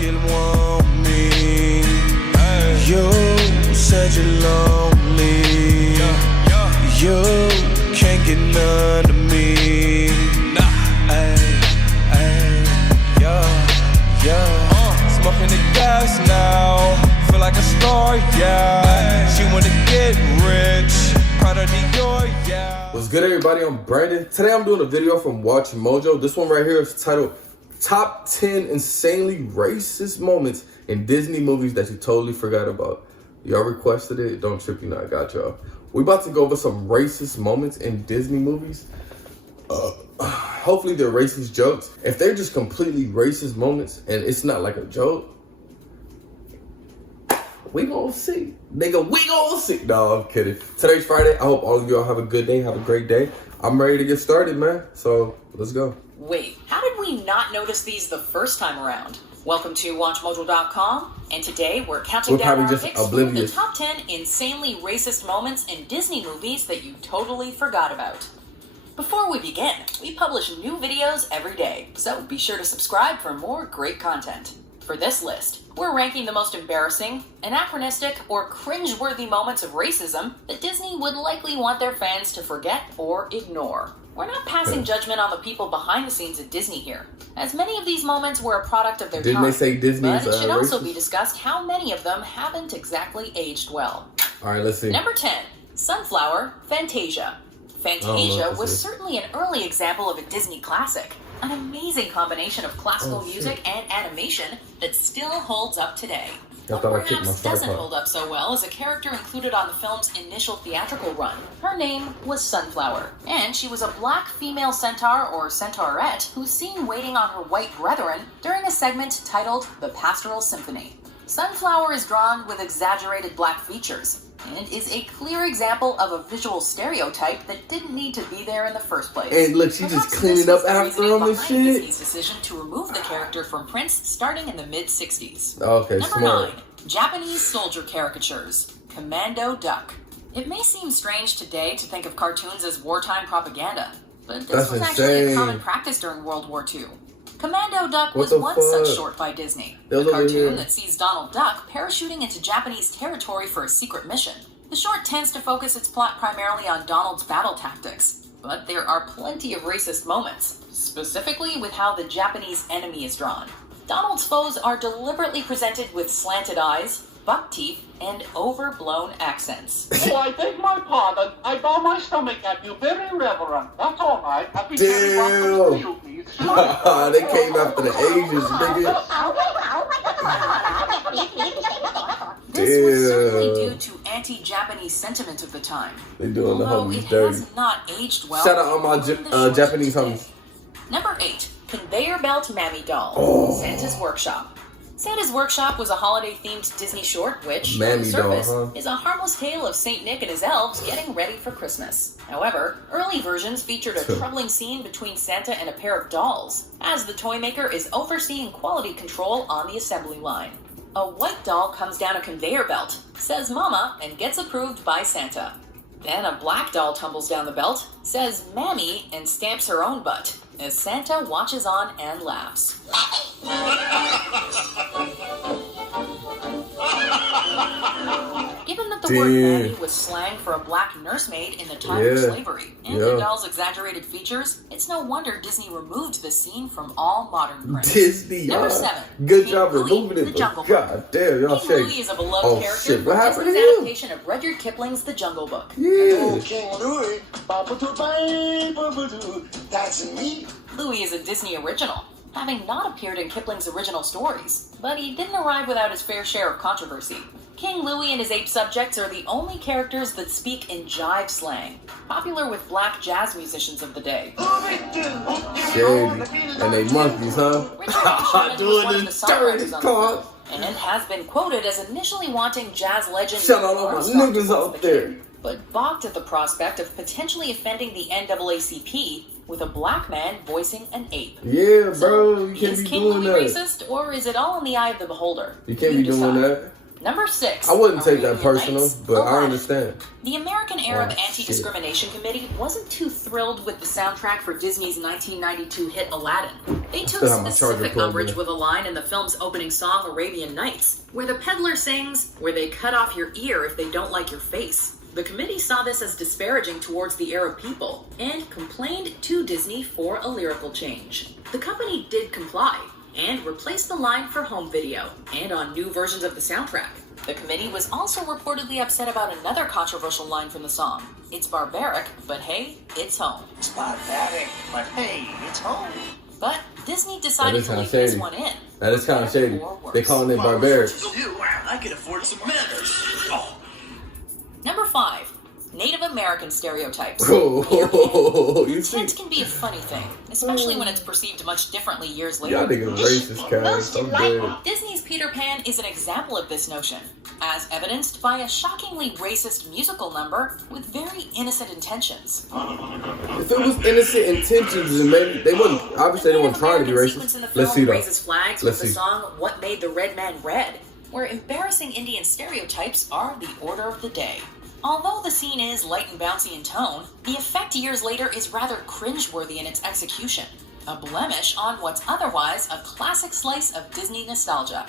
you want me. You said you're lonely. You can't get none of me. Smoking the gas now, feel like a star, yeah. She wanna get rich, proud of Dior, yeah. What's good, everybody? I'm Brandon. Today I'm doing a video from Watch Mojo. This one right here is titled Top 10 Insanely Racist Moments in Disney Movies That You Totally Forgot About. Y'all requested it, don't trip, you know, I got y'all. We about to go over some racist moments in Disney movies. Hopefully they're racist jokes. If they're just completely racist moments and it's not like a joke, we gonna see. Nigga, we gonna see. No, I'm kidding. Today's Friday. I hope all of y'all have a good day, have a great day. I'm ready to get started, man. So let's go. Wait, how did we not notice these the first time around? Welcome to WatchMojo.com, and today we're counting down our picks for the top 10 insanely racist moments in Disney movies that you totally forgot about. Before we begin, we publish new videos every day, so be sure to subscribe for more great content. For this list, we're ranking the most embarrassing, anachronistic, or cringe-worthy moments of racism that Disney would likely want their fans to forget or ignore. We're not passing judgment on the people behind the scenes at Disney here, as many of these moments were a product of their time. Didn't they say Disney's but it should also racist? be discussed how many of them haven't exactly aged well. All right, let's see. Number 10, Sunflower, Fantasia. Fantasia was certainly an early example of a Disney classic, an amazing combination of classical music and animation that still holds up today. But perhaps doesn't hold up so well as a character included on the film's initial theatrical run. Her name was Sunflower, and she was a black female centaur or centaurette who's seen waiting on her white brethren during a segment titled The Pastoral Symphony. Sunflower is drawn with exaggerated black features, and is a clear example of a visual stereotype that didn't need to be there in the first place. And look, she's just cleaning up after him and shit. Disney's decision to remove the character from prints starting in the mid-60s. Okay, Number 9, Japanese soldier caricatures. Commando Duck. It may seem strange today to think of cartoons as wartime propaganda, but this was actually a common practice during World War II. Commando Duck was once such short by Disney, a cartoon that sees Donald Duck parachuting into Japanese territory for a secret mission. The short tends to focus its plot primarily on Donald's battle tactics, but there are plenty of racist moments, specifically with how the Japanese enemy is drawn. Donald's foes are deliberately presented with slanted eyes, buck teeth, and overblown accents. Oh, I beg my pardon. I bow my stomach at you. Very reverent. That's all right. Happy to you, please. They came after the Asians, nigga. This was certainly due to anti-Japanese sentiment of the time. They doing the although homies it dirty. has not aged well. Shout out all my Japanese homies. Number 8, Conveyor Belt Mammy Doll, Santa's Workshop. Santa's Workshop was a holiday-themed Disney short which, on the surface, is a harmless tale of Saint Nick and his elves getting ready for Christmas. However, early versions featured a troubling scene between Santa and a pair of dolls, as the toy maker is overseeing quality control on the assembly line. A white doll comes down a conveyor belt, says Mama, and gets approved by Santa. Then a black doll tumbles down the belt, says Mammy, and stamps her own butt, as Santa watches on and laughs. Given that the word mammy was slang for a black nursemaid in the time of slavery, and the doll's exaggerated features, it's no wonder Disney removed the scene from all modern prints. Disney, Number 7. Good job removing it. God damn, y'all King Louie is a beloved character from Disney's adaptation of Rudyard Kipling's The Jungle Book. Yeah. King Louie. That's me. Louie is a Disney original, having not appeared in Kipling's original stories, but he didn't arrive without his fair share of controversy. King Louie and his ape subjects are the only characters that speak in jive slang, popular with black jazz musicians of the day. Shady. And they monkeys, huh? Doing the songwriters on the film, and has been quoted as initially wanting jazz legend Shout out all my niggas out there. But balked at the prospect of potentially offending the NAACP with a black man voicing an ape. Yeah, bro, you can't be doing that. Is King Louie racist, or is it all in the eye of the beholder? You can't be doing that. Number 6. I wouldn't take that Arabian personal, Nights, but I Aladdin. understand. The American Arab Oh, Anti-Discrimination Committee wasn't too thrilled with the soundtrack for Disney's 1992 hit Aladdin. They took still have my charger specific plugged umbrage in. with a line in the film's opening song, Arabian Nights, where the peddler sings, "Where they cut off your ear if they don't like your face." The committee saw this as disparaging towards the Arab people and complained to Disney for a lyrical change. The company did comply and replaced the line for home video and on new versions of the soundtrack. The committee was also reportedly upset about another controversial line from the song. "It's barbaric, but hey, it's home." It's barbaric, but hey, it's home. But Disney decided to kinda leave this shady. one in. That is kind of shady. Or worse. They calling it barbaric. I can afford some manners. Oh. Number 5. Native American stereotypes. Oh, you see? Intent can be a funny thing, especially when it's perceived much differently years later. Y'all niggas racist, guys. I'm dead. Disney's Peter Pan is an example of this notion, as evidenced by a shockingly racist musical number with very innocent intentions. If it was innocent intentions, then maybe they wouldn't. Obviously, they weren't trying to be Native American sequence in racist. the Let's see film though. raises flags Let's with see. the song "What Made the Red Man Red," where embarrassing Indian stereotypes are the order of the day. Although the scene is light and bouncy in tone, the effect years later is rather cringeworthy in its execution, a blemish on what's otherwise a classic slice of Disney nostalgia.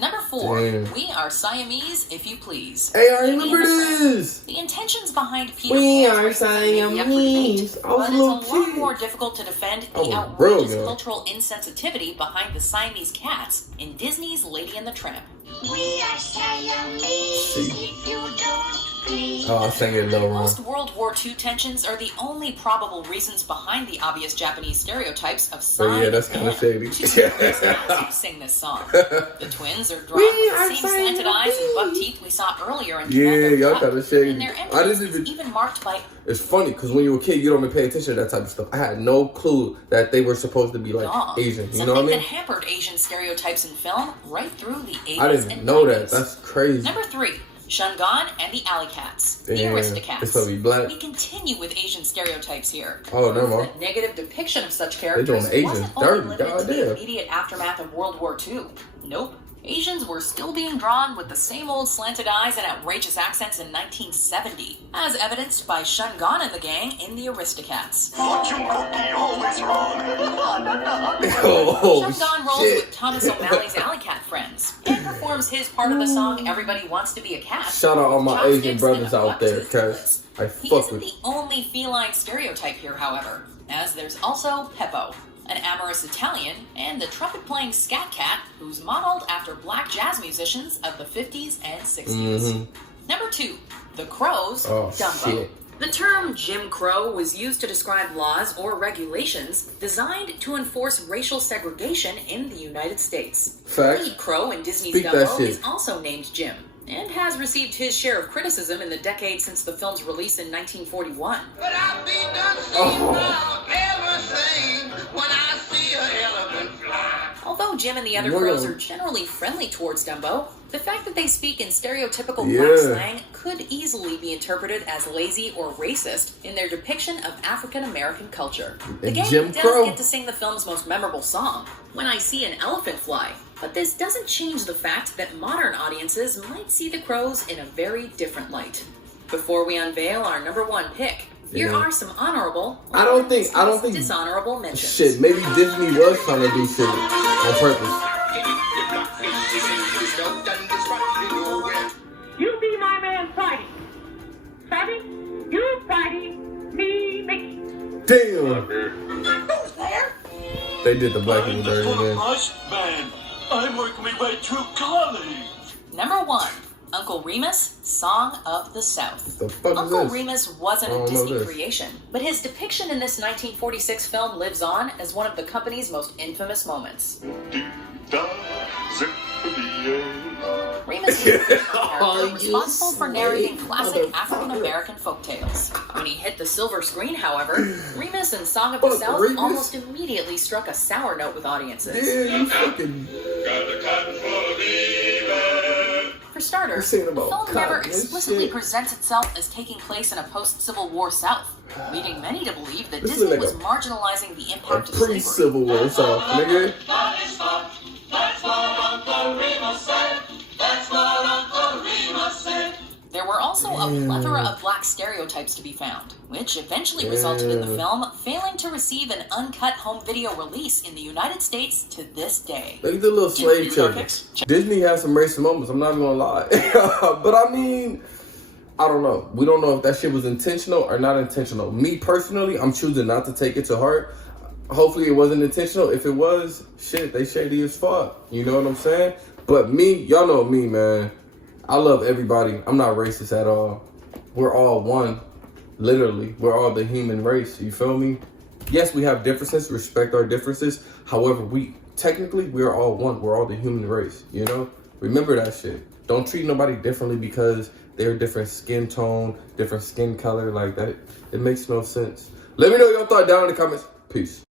Number 4, Damn. We Are Siamese, If You Please. Hey, I Indian remember Friend. this. The intentions behind Peter We Pan's are racism may be up for Siamese. debate, I was but a it's a little lot kid. more difficult to defend I was the real outrageous young. cultural insensitivity behind the Siamese cats in Disney's Lady and the Tramp. We are Siamese, if you don't please. Oh, I sang it low, man. Most World War II tensions are the only probable reasons behind the obvious Japanese stereotypes of So sign yeah, that's kind of shady. Two twins who sing this song. The twins are drawn with the same slanted eyes and buck teeth we saw earlier in Yeah, Commander y'all Cup, kinda shady. and their I entrance didn't is even- even marked by It's funny because when you're a kid, you don't even pay attention to that type of stuff. I had no clue that they were supposed to be like dog, Asian. You something know what I mean? that hampered Asian stereotypes in film right through the 80s I didn't and know 90s. that. That's crazy. Number 3, Shungan and the Alley Cats, the Damn, Aristocats. it's gonna be black. We continue with Asian stereotypes here. Oh, never mind. The negative depiction of such doing characters the Asians wasn't only dirty, limited to the goddamn. immediate aftermath of World War II. Nope. Asians were still being drawn with the same old slanted eyes and outrageous accents in 1970, as evidenced by Shungan and the gang in the Aristocats. Fortune cookie always wrong. Oh, Shungan rolls shit. with Thomas O'Malley's Alley Cat friends and performs his part of the song "Everybody Wants to Be a Cat." Shout out all my Chopsticks Asian brothers and a out there, buck-toothed fillet. cause I He fuck isn't with. the only feline stereotype here, however, as there's also Peppo, an amorous Italian, and the trumpet-playing scat cat, who's modeled after black jazz musicians of the 50s and 60s. Number 2, the Crows, Oh, Dumbo. shit. The term Jim Crow was used to describe laws or regulations designed to enforce racial segregation in the United States. Facts. Lead Crow in Disney's Speak that Dumbo shit. is also named Jim, and has received his share of criticism in the decade since the film's release in 1941. But I'll be done seeing proud everything when I see an elephant fly. Although Jim and the other Whoa. crows are generally friendly towards Dumbo, the fact that they speak in stereotypical Yeah. black slang could easily be interpreted as lazy or racist in their depiction of African American culture. The And gang Jim does Crow. get to sing the film's most memorable song, "When I See an Elephant Fly," but this doesn't change the fact that modern audiences might see the crows in a very different light. Before we unveil our number 1 pick, here Yeah. are some honorable, I don't think- dishonorable mentions. Shit, maybe Disney was trying to do shit on purpose. You be my man fighting. Savvy? You fighting, me Mickey. Damn. They did the black people dirty, man. Rush man. I'm working my way through college. Number 1, Uncle Remus, Song of the South. The fuck is Uncle this? Remus wasn't I a don't know Disney this. creation, but his depiction in this 1946 film lives on as one of the company's most infamous moments. Remus is the character responsible for narrating classic African-American folktales. When he hit the silver screen, however, Remus and Song of the Fuck, South Remus. almost immediately struck a sour note with audiences. Yeah, you fucking. For starters, Saying the about film cotton never and explicitly shit. presents itself as taking place in a post-Civil War South, leading many to believe that This is Disney like was a- marginalizing the A impact of slavery. pre-Civil War South, nigga. That is for Uncle Remus. a plethora of black stereotypes to be found, which eventually resulted in the film failing to receive an uncut home video release in the United States to this day. Look at the little slave children. Disney has some racist moments, I'm not even gonna lie. But I mean, I don't know. We don't know if that shit was intentional or not intentional. Me personally, I'm choosing not to take it to heart. Hopefully it wasn't intentional. If it was, shit, they shady as fuck. You know what I'm saying? But me, y'all know me, man. I love everybody. I'm not racist at all. We're all one. Literally. We're all the human race. You feel me? Yes, we have differences. Respect our differences. However, we're all one. We're all the human race. You know? Remember that shit. Don't treat nobody differently because they're a different skin tone, different skin color like that. It makes no sense. Let me know your thought down in the comments. Peace.